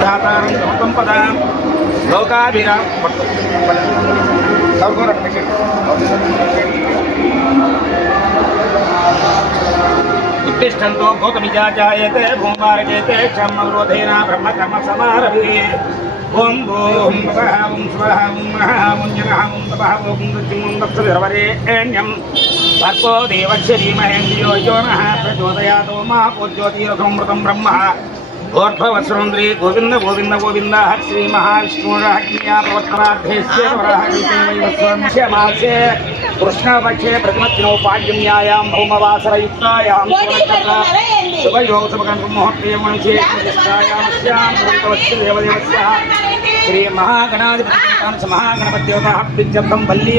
దాతారం సంపదాం తిష్టంతో గౌతమిజాచాయతే భూమార్గేతే క్షమ్మరోధేన బ్రహ్మకర్మ సమారభే. ఓం భూం సహ ఓం స్వహ ఓం మహ ఓం జన ఓం తపః ఓం మృత్యుం ఓం వత్సరవరేణ్యం భర్గో దేవక్షరీమహేంద్రియో యో నః ప్రచోదయాతో మా పూజ్యోతిరథం మృతం బ్రహ్మ. गोर्भवसुन्द्री गोविंद गोविंद गोविंद श्री महाविष्णुराध्यापत्राध्यमासे कृष्णपक्षे प्रथमदिनौपाड्यम्यायां भौमवासरयुक्तायां शुभयोगमुहूर्ते श्री महागणाधिपति महागणपतियोगः वल्ली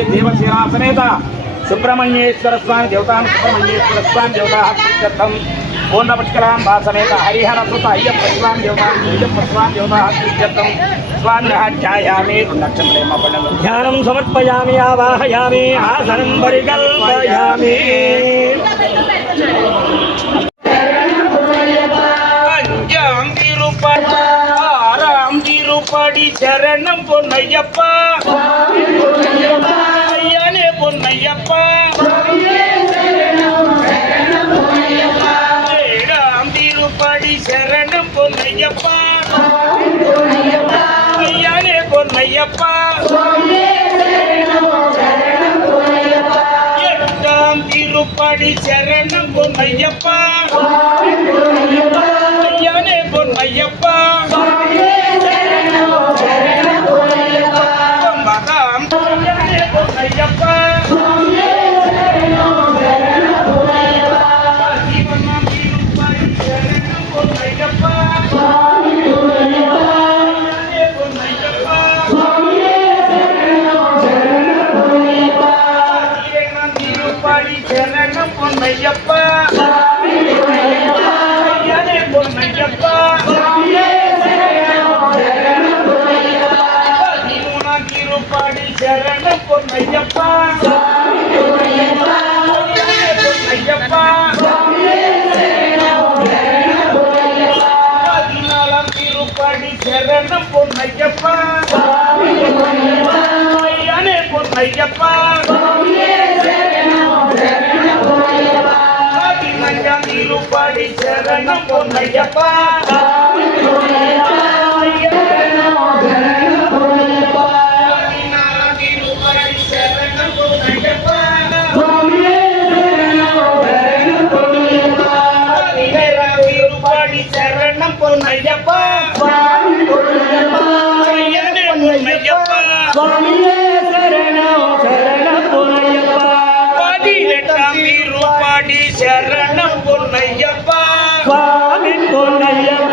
स्वामी देवतां सुब्रह्मण्येश्वर स्वामी देवताः पूर्णपुष्कलां वासमेत हरिहरसुत अय्यं प्रसुवां देवतां नीजं प्रसुवां देवताः कृत्यर्थं स्वामिनः ध्यायामि रुण्डक्षप्रेमपण्डलं ध्यानं समर्पयामि आवाहयामि आसनं परिकल्पयामि చరణం పొన్నయ్యప్ప అయ్యనే పొన్నయ్యప్ప ஐயனே பொன்னையப்பா எட்டாம் திருப்படி சரணம் பொன்னையப்பா ஐயனே பொன்னையப்பா ஒன்பதாம் பொன்னையப்பா. ஐயனே பொன்னையப்பா. பதிமூணாம் திருப்படி சரணம் பொன்னையப்பா. பொன்னையப்பா. பதினாலாம் திருப்படி சரணம் பொன்னையப்பா. ஐயனே பொன்னையப்பா. சரணம் சரணம் சரணம் பொன்னையப்பா சுவாமியே சரணம் சரணம் பொன்னையப்பா பதினெட்டாம்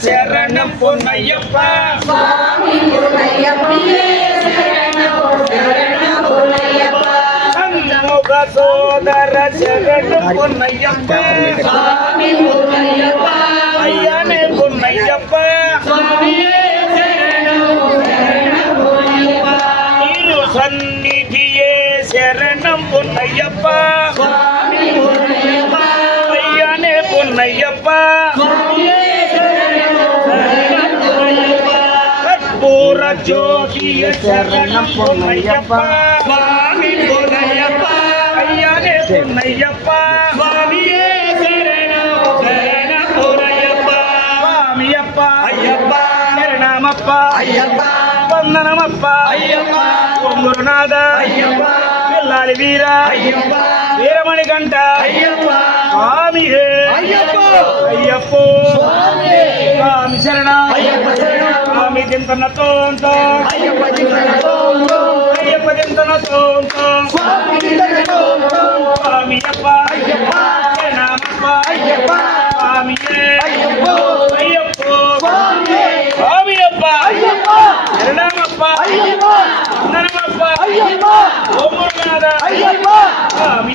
சரணம் பொன்னையப்பா சுவாமி சரணம் சரணம் பொன்னையப்பா சோதர சரணம் பொன்னையப்பா சண்முக பொன்னையப்பா ஜோதிய சரணம் பொன்னையப்பா. சுவாமி பொன்னையப்பா ஐயனே பொன்னையப்பா. சுவாமியே சரணம் சரணம் பொன்னையப்பா சுவாமியப்பா. ஐயப்பா. சரணமப்பா. ஐயப்பா. வந்தனமப்பா. ஐயப்பா. குருநாத ஐயப்பா. எல்லாரி வீரா. ஐயப்பா. வீரமணி கண்ட ஐயப்பா. சுவாமியே. ஐயப்போ. ஐயப்போ. சுவாமி சரண Ayyappa mi diente no tonto. Ay, yo puedo irme a. Ay, yo puedo irme a tonto. Suave, mi. Pa' Ay, pa. Pa. Ay, pa. Ay, Pa' mi pa. Ay, pa. Pa. Ay, pa. Ay, pa. Ay, Pa' mi.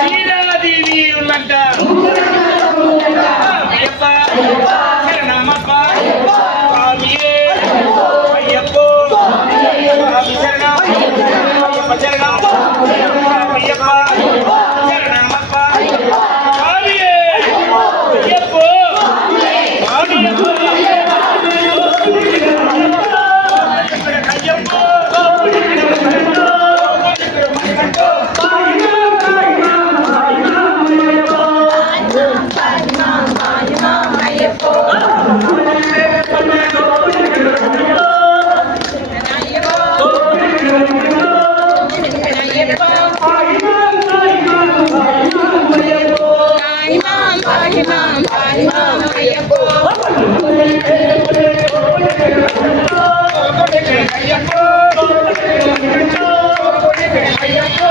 ஐயப்போ ஐயப்போ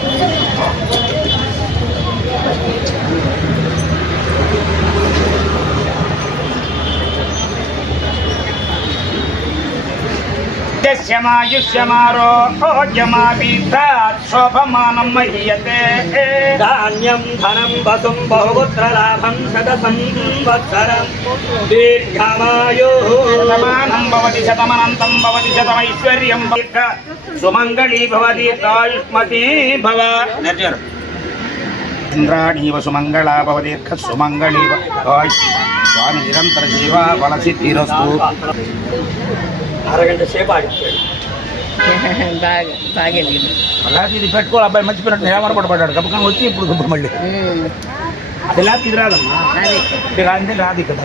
Thank you. శమాయుష్యమారోగ్యమాపీతాక్షోభమానం మహీయతే. ధాన్యం ధనం వసుం బహుపుత్ర లాభం శతసం వత్సరం దీర్ఘమాయుమానం భవతి శతమనంతం భవతి శతమైశ్వర్యం సుమంగళీ భవతి ఆయుష్మతీ భవ. నిర్జరు ఇంద్రాణీవ సుమంగళా భవదీర్ఘ సుమంగళీవ స్వామి నిరంతర జీవ వలసి తీరస్తూ అరగంట సేపు ఆగిపోయాడు బాగా బాగా అలాగే ఇది పెట్టుకోవాలి అబ్బాయి మర్చిపోయినట్టు నేల పడ్డాడు. గబకం వచ్చి ఇప్పుడు గబ్బ మళ్ళీ. ఇలా ఇది రాదమ్మా. ఇది రాదు ఇక్కడ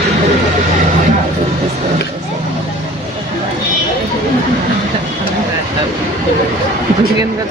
Thank you. 보시겠는데